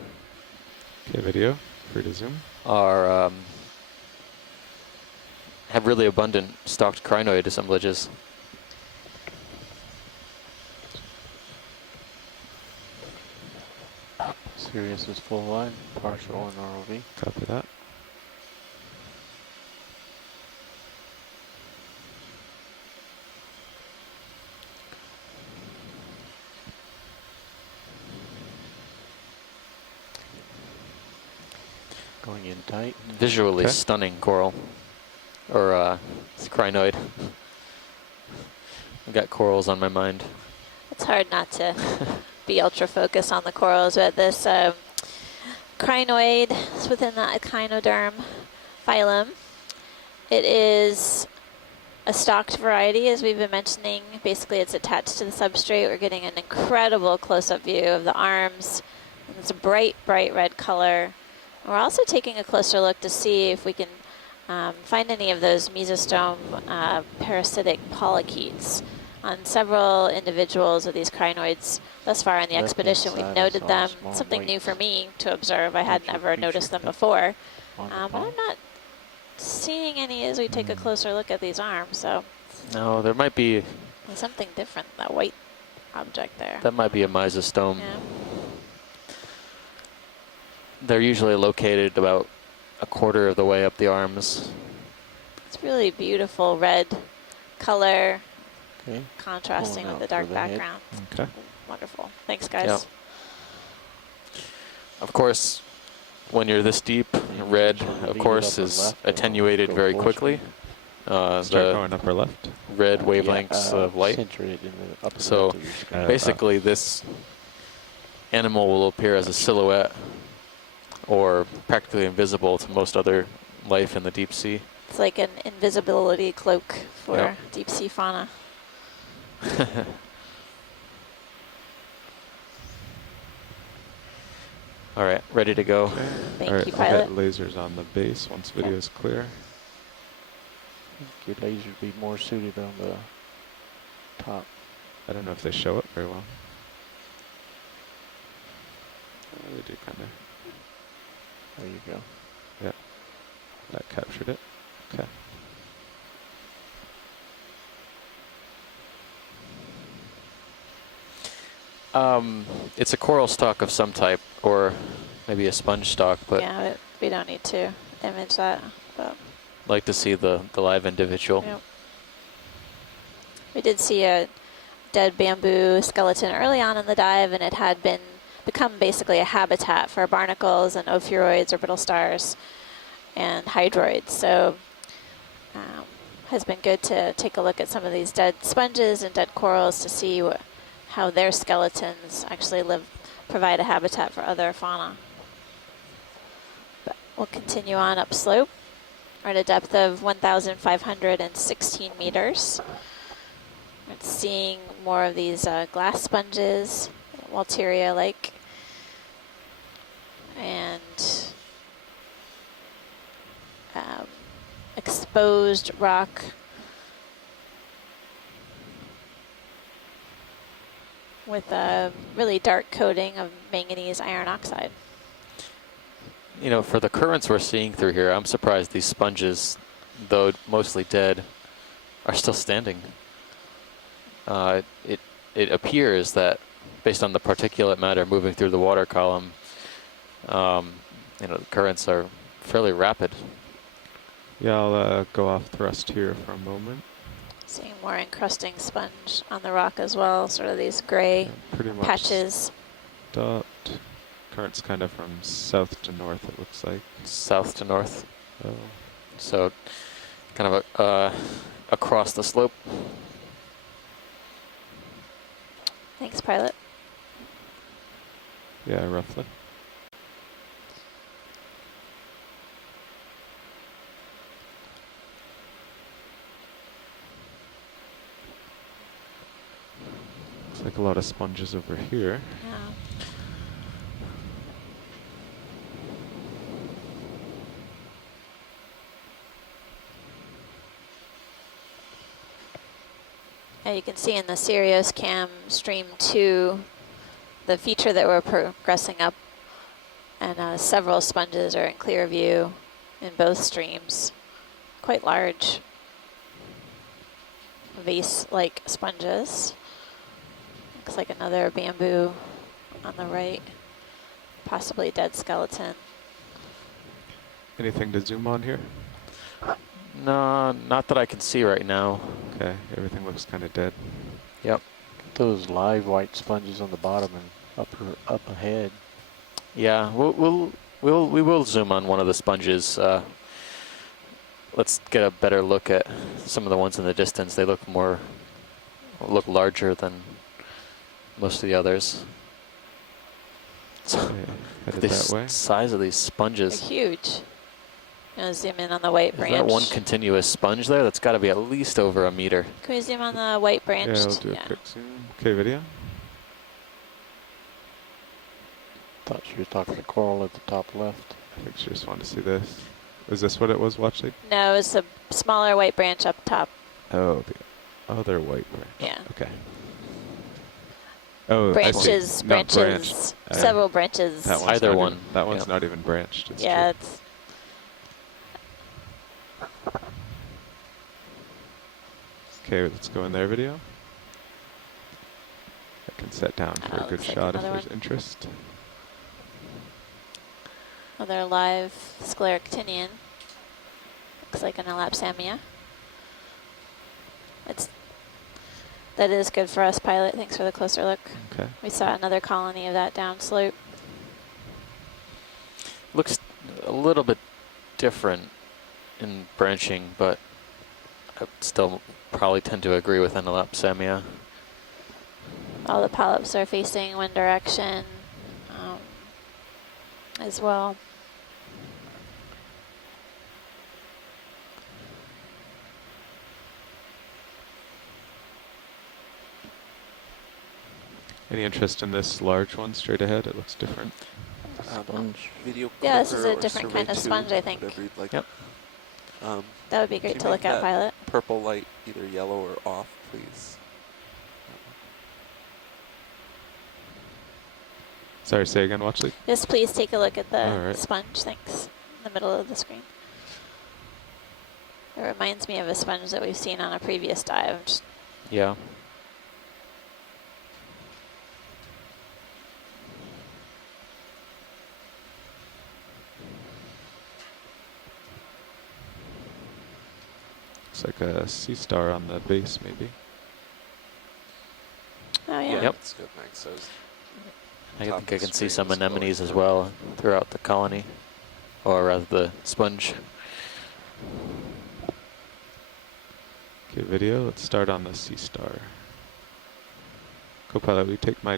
Okay, video. Free to zoom. are have really abundant stalked crinoid assemblages. Sirius is full line, partial and ROV. Copy that. Going in tight. Visually Okay. stunning coral, or crinoid. I've got corals on my mind. It's hard not to be ultra focused on the corals, but this crinoid is within the echinoderm phylum. It is a stalked variety, as we've been mentioning. Basically, it's attached to the substrate. We're getting an incredible close-up view of the arms. And it's a bright, bright red color. And we're also taking a closer look to see if we can find any of those mesostome parasitic polychaetes. On several individuals of these crinoids thus far on the Left-hand expedition, we've side, I noted saw a them. small Something white new for me to observe. I hadn't feature ever noticed them that before. on the But palm. I'm not seeing any as we take a closer look at these arms. So No, there might be, there's something different, that white object there. that might be a mesostome. Yeah. They're usually located about a quarter of the way up the arms. It's really beautiful red color, Okay. contrasting Pulling with the out dark for the head. background. Okay. Wonderful. Thanks, guys. Yep. Of course, when you're this deep, red, Leave of it course, upper is left, or attenuated go very full quickly. Start The going upper left. red Yeah, wavelengths of light. center it in the upper So, left of your screen. Basically, this animal will appear as a silhouette or practically invisible to most other life in the deep sea. It's like an invisibility cloak for Yep. deep sea fauna. All right, ready to go. Thank All right, you, I'll pilot. hit lasers on the base once video is clear. Your laser would be more suited on the top. I don't know if they show it very well. They do kind of. There you go. Yeah, that captured it. Okay. It's a coral stalk of some type, or maybe a sponge stalk, but Yeah, we don't need to image that. But I'd like to see the live individual. Yep. We did see a dead bamboo skeleton early on in the dive, and it had become basically a habitat for barnacles and ophiuroids, orbital stars, and hydroids. So has been good to take a look at some of these dead sponges and dead corals to see how their skeletons actually provide a habitat for other fauna. But we'll continue on upslope. We're at a depth of 1,516 meters. We're seeing more of these glass sponges, Walteria-like, and exposed rock. With a really dark coating of manganese iron oxide. You know, for the currents we're seeing through here, I'm surprised these sponges, though mostly dead, are still standing. It appears that, based on the particulate matter moving through the water column, you know, the currents are fairly rapid. Yeah, I'll go off thrust here for a moment. Seeing more encrusting sponge on the rock as well, sort of these gray Pretty much patches. stopped. Current's kind of from south to north, it looks like. South to north. Oh. So kind of across the slope. Thanks, pilot. Yeah, roughly. Looks like a lot of sponges over here. Yeah. Yeah, you can see in the Sirius cam stream 2 the feature that we're progressing up, and several sponges are in clear view in both streams. Quite large vase-like sponges. Looks like another bamboo on the right, possibly dead skeleton. Anything to zoom on here? No, not that I can see right now. Okay, everything looks kind of dead. Yep. Those live white sponges on the bottom and up ahead. Yeah, we will zoom on one of the sponges. Let's get a better look at some of the ones in the distance. They look larger than most of the others. Okay, headed The that way. size of these sponges. They're huge. Gonna zoom in on the white Is branch. that one continuous sponge there? That's got to be at least over a meter. Can we zoom on the white branch? Yeah, we'll do a quick zoom. Okay, video. Thought she was talking to Coral at the top left. I think she just wanted to see this. Is this what it was watching? No, it's a smaller white branch up top. Oh, the other white branch. Yeah. Okay. Oh, Branches, I see. Not branches, branched. several branches. That one's Either not one. Even, that one's Yep. not even branched. It's Yeah, true. it's Okay, let's go in there, video. I can set down for a good looks like shot if another there's one. interest. another live scleractinian. Looks like an elapsamia. That is good for us, pilot. Thanks for the closer look. Okay. We saw another colony of that downslope. Looks a little bit different in branching, but I still probably tend to agree with Anelopsamia. All the polyps are facing one direction as well. Any interest in this large one straight ahead? It looks different. Sponge. Video Yeah, this is clicker a or different survey kind of two, sponge, I think. whatever you'd like. Yep. That would be great Can to you look make at, that pilot. Purple light, either yellow or off, please. Sorry, say again, Watchley? Yes, please take a look at the All right. sponge, thanks, in the middle of the screen. It reminds me of a sponge that we've seen on a previous dive. Just Yeah. Looks like a sea star on the base, maybe. oh, yeah. Yep. That's good, Mike. So I top think of I the can see screen some is glowing anemones as purple. well throughout the colony, or rather the sponge. Okay, video. Let's start on the sea star. Co-pilot, will you take my